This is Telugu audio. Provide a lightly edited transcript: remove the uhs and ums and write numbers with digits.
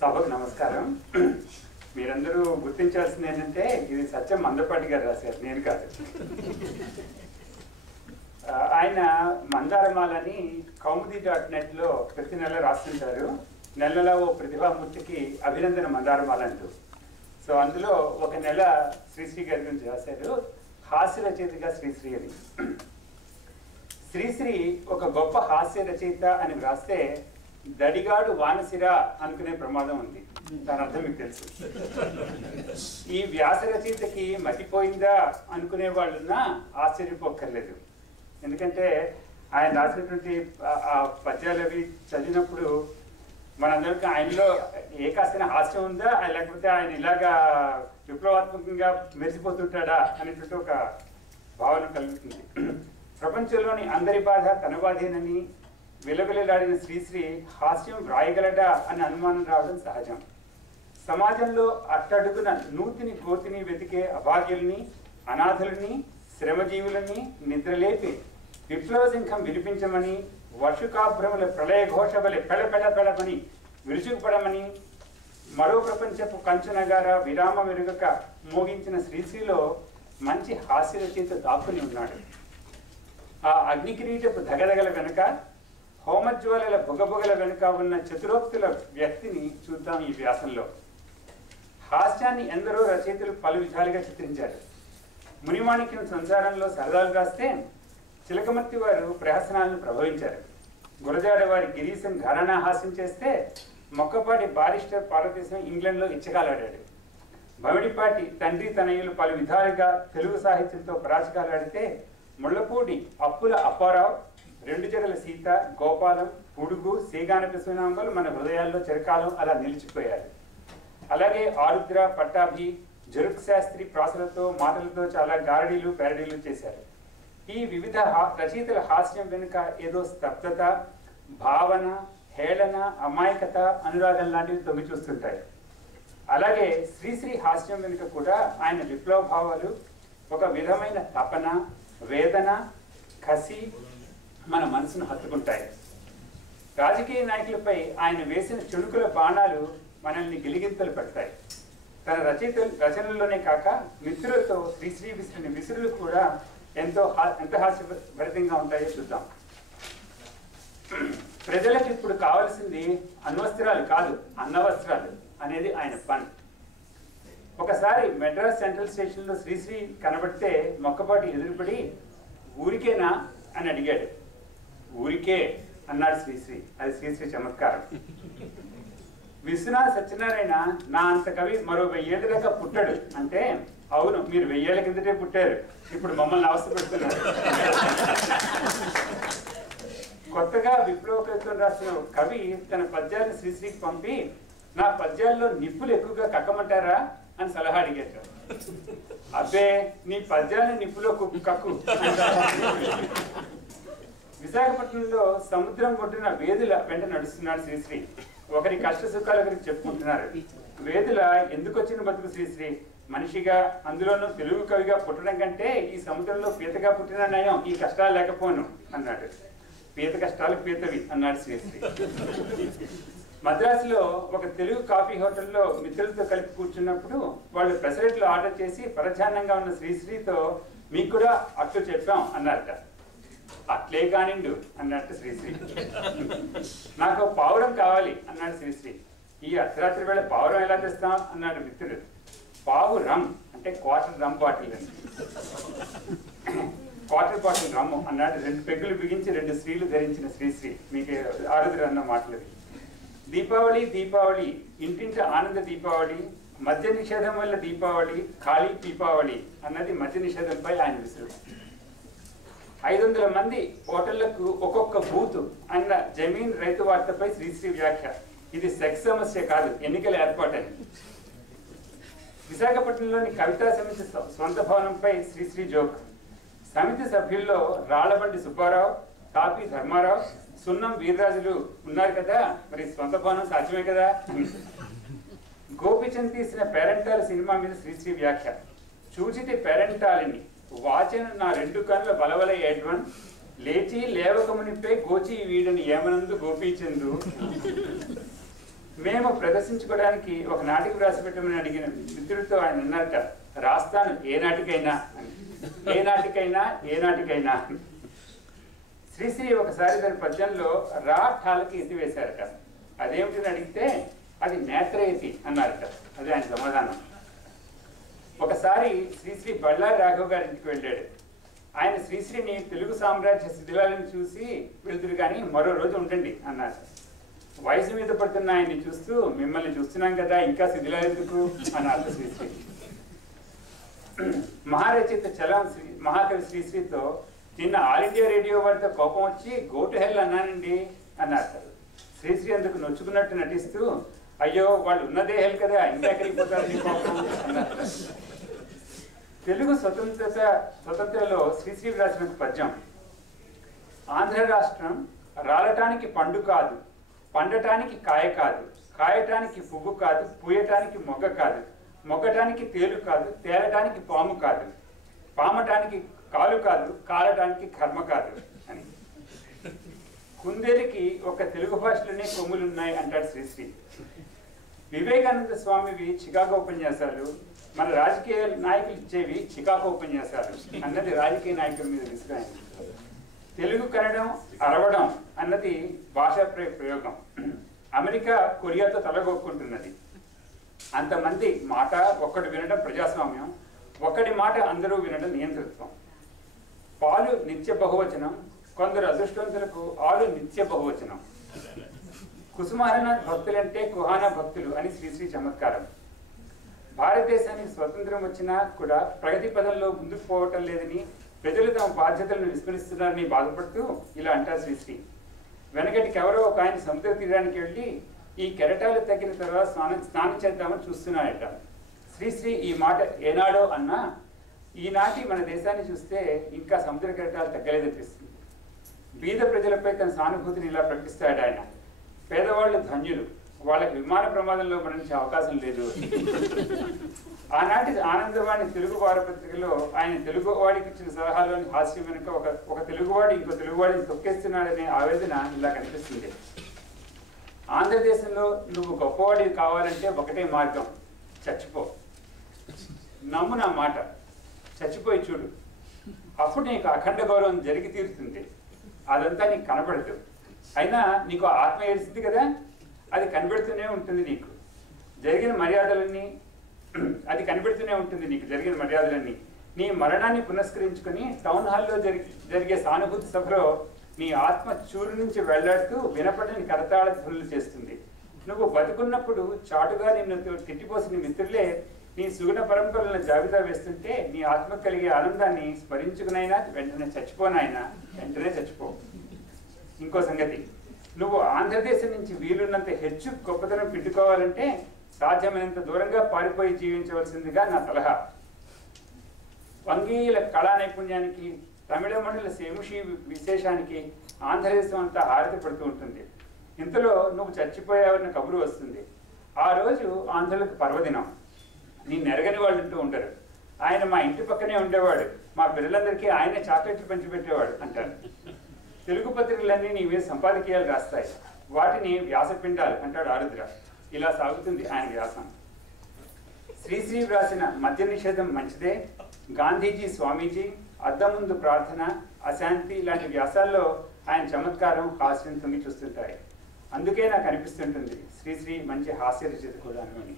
సభకు నమస్కారం. మీరందరూ గుర్తించాల్సింది ఏంటంటే ఇది సత్యం మందపాటి గారు రాశారు, నేను కాదు. ఆయన మందారమాలని కౌముది.net ప్రతి నెల రాస్తుంటారు. నెలలో ఓ ప్రతిభామూర్తికి అభినందన మందారమాల అంటూ. సో అందులో ఒక నెల శ్రీశ్రీ గారి గురించి రాశారు. హాస్య రచయితగా శ్రీశ్రీ అని. శ్రీశ్రీ ఒక గొప్ప హాస్య రచయిత అని రాస్తే దడిగాడు వానసిర అనుకునే ప్రమాదం ఉంది. దాని అర్థం మీకు తెలుసు. ఈ వ్యాస రచయితకి మతిపోయిందా అనుకునే వాళ్ళున్నా ఆశ్చర్యపోక్కర్లేదు. ఎందుకంటే ఆయన రాసినటువంటి ఆ పద్యాలు అవి చదివినప్పుడు మనందరికీ ఆయనలో ఏ కాసిన హాస్యం ఉందా, లేకపోతే ఆయన ఇలాగా విప్లవాత్మకంగా మెరిసిపోతుంటాడా అనేటువంటి ఒక భావన కలుగుతుంది. ప్రపంచంలోని అందరి బాధ తన బాధేనని విలవిలలాడిన శ్రీశ్రీ హాస్యం వ్రాయగలడా అని అనుమానం రావడం సహజం. సమాజంలో అట్టడుగున నూతిని కోతిని వెతికే అభాగ్యుల్ని, అనాథులని, శ్రమజీవులని నిద్రలేపి విప్లవ సింహం వినిపించమని, వర్షుకాభ్రముల ప్రళయ ఘోష వలె పెడపెడపెడమని విరుచుకుపడమని, మరో ప్రపంచపు కంచునగార విరామ మెరుగక మోగించిన శ్రీశ్రీలో మంచి హాస్య రచయిత దాక్కుని ఉన్నాడు. ఆ అగ్నికిరీటపు దగదగల వెనుక, హోమజ్వాలల బుగబుగల వెనుక ఉన్న చతురోక్తుల వ్యక్తిని చూద్దాం ఈ వ్యాసంలో. హాస్యాన్ని ఎందరో రచయితలు పలు విధాలుగా చిత్రించారు. మునిమాణిక్యం సంసారంలో సరదాలు రాస్తే చిలకమర్తి వారు ప్రహసనాలను ప్రభవించారు. గురజాడ వారి గిరీశం ఘరానా హాస్యం చేస్తే మొక్కపాటి బారిస్టర్ పార్వతీశం ఇంగ్లాండ్లో ఇచ్చగాలాడాడు. భమిడిపాటి తండ్రి తనయులు పలు విధాలుగా తెలుగు సాహిత్యంతో పరాచకాలాడితే ముళ్ళపూడి అప్పుల అప్పారావు, రెండు జడల సీత, గోపాలం, పుడుగు, సీగానపి సునాంబలు మన హృదయాల్లో చిరకాలం అలా నిలిచిపోయారు. అలాగే ఆరుద్ర, పట్టాభి, జరుక్ శాస్త్రి ప్రాసలతో మాటలతో చాలా గారడీలు ప్యారడీలు చేశారు. ఈ వివిధ రచయితల హాస్యం వెనుక ఏదో స్తబ్దత, భావన, హేళన, అమాయకత, అనురాగం లాంటివి తొంగి చూస్తుంటాయి. అలాగే శ్రీశ్రీ హాస్యం వెనుక కూడా ఆయన విప్లవ భావాలు, ఒక విధమైన తపన, వేదన, కసి మన మనసును హత్తుకుంటాయి. రాజకీయ నాయకులపై ఆయన వేసిన చెడుకుల బాణాలు మనల్ని గిలిగింతలు పెడతాయి. తన రచనల్లోనే కాక మిత్రులతో శ్రీశ్రీ విసిరిన విసురులు కూడా ఎంత హాస్యభరితంగా ఉంటాయో చూద్దాం. ప్రజలకు ఇప్పుడు కావాల్సింది అణ్వస్త్రాలు కాదు, అన్నవస్త్రాలు అనేది ఆయన పని. ఒకసారి మెడ్రాస్ సెంట్రల్ స్టేషన్లో శ్రీశ్రీ కనబడితే మొక్కపాటి ఎదురుపడి ఊరికేనా అని అడిగాడు. ఊరికే అన్నాడు శ్రీశ్రీ. అది శ్రీశ్రీ చమత్కారం. విశ్వనాథ సత్యనారాయణ నా అంత కవి మరో 1000 ఏళ్ళ దాకా పుట్టాడు అంటే, అవును మీరు 1000 ఏళ్ల కిందటే పుట్టారు, ఇప్పుడు మమ్మల్ని అవస్థ పెడుతున్నారు. కొత్తగా విప్లవ కవిత్వం రాసిన కవి తన పద్యాలను శ్రీశ్రీకి పంపి నా పద్యాల్లో నిప్పులు ఎక్కువగా కక్కమంటారా అని సలహా అడిగారు. అబ్బే నీ పద్యాన్ని నిప్పులో కక్కు. విశాఖపట్నంలో సముద్రం ఒడ్డున వేదుల వెంట నడుస్తున్నాడు శ్రీశ్రీ. ఒకరి కష్ట సుఖాల గురించి చెప్పుకుంటున్నారు. వేదుల ఎందుకు వచ్చిన బతుకు శ్రీశ్రీ, మనిషిగా అందులోనూ తెలుగు కవిగా పుట్టడం కంటే ఈ సముద్రంలో పీతగా పుట్టిన నయం, ఈ కష్టాలు లేకపోను అన్నాడు. పీత కష్టాలు పీతవి అన్నాడు శ్రీశ్రీ. మద్రాసులో ఒక తెలుగు కాఫీ హోటల్లో మిత్రులతో కలిపి కూర్చున్నప్పుడు వాళ్ళు పెసరెట్లు ఆర్డర్ చేసి పరధ్యానంగా ఉన్న శ్రీశ్రీతో మీకు కూడా అట్లు చెప్పాం అన్నారట. అట్లే కానిండు అన్నట్టు శ్రీశ్రీ. నాకు పావురం కావాలి అన్నాడు శ్రీశ్రీ. ఈ అర్ధరాత్రి వేళ పావురం ఎలా తెస్తాం అన్నాడు మిత్రుడు. పావు రమ్ అంటే క్వార్టర్ రమ్ బాటిల్ అని. క్వార్టర్ బాటిల్ రమ్ము అన్నాడు. 2 పెగ్గులు బిగించి 2 స్త్రీలు ధరించిన శ్రీశ్రీ. మీకు ఆరుద్ర అన్న మాటలు. దీపావళి దీపావళి ఇంటింట ఆనంద దీపావళి, మద్య నిషేధం వల్ల దీపావళి, ఖాళీ దీపావళి అన్నది మద్య నిషేధంపై ఆయన విసురు. 500 మంది హోటళ్లకు ఒక్కొక్క బూతు అన్న జమీన్ రైతు వార్తపై శ్రీశ్రీ వ్యాఖ్య. ఇది సెక్స్ సమస్య కాదు, ఎన్నికల ఏర్పాటని. విశాఖపట్నంలోని కవితా సమితి స్వంత భవనంపై శ్రీశ్రీ జోక్. సమితి సభ్యుల్లో రాళ్లబండి సుబ్బారావు, తాపి ధర్మారావు, సున్నం వీర్రాజులు ఉన్నారు కదా, మరి స్వంత భవనం సాధ్యమే కదా. గోపిచంద్ తీసిన పేరెంటాల్ సినిమా మీద శ్రీశ్రీ వ్యాఖ్య. చూచిటి పేరెంటాలిని వాచన నా 2 కన్నుల బలవల ఏడ్వన్, లేచి లేవకమునిపై గోచి వీడని ఏమనందు గోపీచందు. మేము ప్రదర్శించుకోవడానికి ఒక నాటిక వ్రాసి పెట్టమని అడిగిన మిత్రుడితో ఆయన అన్నట్ట, రాస్తాను ఏ నాటికైనా అని. ఏ నాటికైనా ఏ నాటికైనా. శ్రీశ్రీ ఒకసారి దాని పద్యంలో రా ఠాలకి ఎత్తివేశారట. అదేమిటని అడిగితే అది నేత్రయతి అన్నారట. అది ఆయన సమాధానం. ఒకసారి శ్రీశ్రీ బళ్ళారి రాఘవ్ గారి ఇంటికి వెళ్ళాడు. ఆయన శ్రీశ్రీని తెలుగు సామ్రాజ్య శిథిలాలను చూసి వెళ్తురు కానీ మరో రోజు ఉండండి అన్నారు. వయసు మీద పడుతున్న ఆయన్ని చూస్తూ, మిమ్మల్ని చూస్తున్నాం కదా ఇంకా శిథిలాలు ఎందుకు అన్నారు శ్రీశ్రీ. మహారచయిత చలం మహాకవి శ్రీశ్రీతో నిన్న ఆల్ ఇండియా రేడియో వారితో కోపం వచ్చి గో టు హెల్ అన్నానండి అన్నారు. శ్రీశ్రీ అందుకు నొచ్చుకున్నట్టు నటిస్తూ, అయ్యో వాళ్ళు ఉన్నదే హెల్ కదా ఇంకా ఎక్కడికి పోతారు నీ కోపం అన్నారు. తెలుగు స్వతంత్రలో శ్రీశ్రీ రాసిన పద్యం. ఆంధ్ర రాష్ట్రం రాలటానికి పండు కాదు, పండటానికి కాయ కాదు, కాయటానికి పువ్వు కాదు, పూయటానికి మొగ్గ కాదు, మొగ్గటానికి తేలు కాదు, తేలటానికి పాము కాదు, పామటానికి కాలు కాదు, కాలటానికి కర్మ కాదు అని. కుందేలుకి ఒక తెలుగు భాషలోనే కొమ్ములున్నాయి అంటాడు శ్రీశ్రీ. వివేకానంద స్వామివి చికాగో ఉపన్యాసాలు, మన రాజకీయ నాయకులు ఇచ్చేవి చికాగో ఉపన్యాసాలు అన్నది రాజకీయ నాయకుల మీద విసిరాయి. తెలుగు కనడం అరవడం అన్నది భాషా ప్రయోగం. అమెరికా కొరియాతో తలగొక్కుంటున్నది. అంతమంది మాట ఒక్కటి వినడం ప్రజాస్వామ్యం, ఒక్కడి మాట అందరూ వినడం నియంతృత్వం. పాలు నిత్య బహువచనం, కొందరు అదృష్టవంతులకు ఆలు నిత్య బహువచనం. కుసుమహరణ భక్తులంటే కుహాన భక్తులు అని శ్రీశ్రీ చమత్కారం. భారతదేశానికి స్వతంత్రం వచ్చినా కూడా ప్రగతి పదంలో ముందుకు పోవటం లేదని, ప్రజలు తమ బాధ్యతలను విస్మరిస్తున్నారని బాధపడుతూ ఇలా అంటారు శ్రీశ్రీ. వెనకటికి ఎవరో ఒక ఆయన సముద్ర తీరానికి వెళ్ళి ఈ కెరటాలు తగ్గిన తర్వాత స్నానం చేద్దామని చూస్తున్నాయట. శ్రీశ్రీ ఈ మాట ఏనాడో అన్నా ఈనాటి మన దేశాన్ని చూస్తే ఇంకా సముద్ర కెరటాలు తగ్గలేదనిపిస్తుంది. బీద ప్రజలపై తన సానుభూతిని ఇలా ప్రకటిస్తాడు ఆయన. పేదవాళ్ళు ధన్యులు, వాళ్ళకి విమాన ప్రమాదంలో మరణించే అవకాశం లేదు. ఆనాటి ఆనందవాణి తెలుగు వారపత్రికలో ఆయన తెలుగువాడికి ఇచ్చిన సలహాలోని హాస్యం వెనుక ఒక తెలుగువాడి ఇంకో తెలుగువాడిని తొక్కేస్తున్నాడనే ఆవేదన ఇలా కనిపిస్తుంది. ఆంధ్రదేశంలో నువ్వు గొప్పవాడివి కావాలంటే ఒకటే మార్గం, చచ్చిపో. నమ్ము నా మాట, చచ్చిపోయి చూడు. అప్పుడు నీకు అఖండ గౌరవం జరిగి తీరుతుంది. అదంతా నీకు కనబడదు, అయినా నీకు ఆత్మ ఏడుస్తుంది కదా, అది కనబడుతూనే ఉంటుంది. నీకు జరిగిన మర్యాదలన్నీ అది కనిపెడుతూనే ఉంటుంది. నీకు జరిగిన మర్యాదలన్నీ నీ మరణాన్ని పునస్కరించుకొని టౌన్ హాల్లో జరిగే సానుభూతి సభలో నీ ఆత్మ చూరు నుంచి వెళ్లాడుతూ వినపడని కరతాళ ధ్వనులు చేస్తుంది. నువ్వు బతుకున్నప్పుడు చాటుగా నిన్ను తిట్టిపోసిన మిత్రులే నీ సుగుణ పరంపరలను జాబితా వేస్తుంటే నీ ఆత్మ కలిగే ఆనందాన్ని స్మరించుకునైనా వెంటనే చచ్చిపోనైనా వెంటనే చచ్చిపో. ఇంకో సంగతి, నువ్వు ఆంధ్రదేశం నుంచి వీలున్నంత హెచ్చు గొప్పతనం పెట్టుకోవాలంటే సాధ్యమైనంత దూరంగా పారిపోయి జీవించవలసిందిగా నా సలహా. వంగీయుల కళా నైపుణ్యానికి, తమిళమణుల సేముషి విశేషానికి ఆంధ్రదేశం అంతా హారతి పడుతూ ఉంటుంది. ఇంతలో నువ్వు చచ్చిపోయావన్న కబురు వస్తుంది. ఆ రోజు ఆంధ్రులకు పర్వదినం. నీ నెరగని వాళ్ళు ఉంటూ ఉండరు. ఆయన మా ఇంటి పక్కనే ఉండేవాడు, మా పిల్లలందరికీ ఆయనే చాక్లెట్లు పంచిపెట్టేవాడు అంటారు. తెలుగు పత్రికలన్నీ నీ మీద సంపాదకీయాలు రాస్తాయి, వాటిని వ్యాసపిండాలు అంటాడు ఆరుద్ర. ఇలా సాగుతుంది ఆయన వ్యాసం. శ్రీశ్రీ వ్రాసిన మద్య నిషేధం మంచిదే, గాంధీజీ స్వామీజీ, అద్దం ముందు ప్రార్థన, అశాంతి లాంటి వ్యాసాల్లో ఆయన చమత్కారం, హాస్యం తొంగి చూస్తుంటాయి. అందుకే నాకు అనిపిస్తుంటుంది శ్రీశ్రీ మంచి హాస్య రచయిత కూడా అని.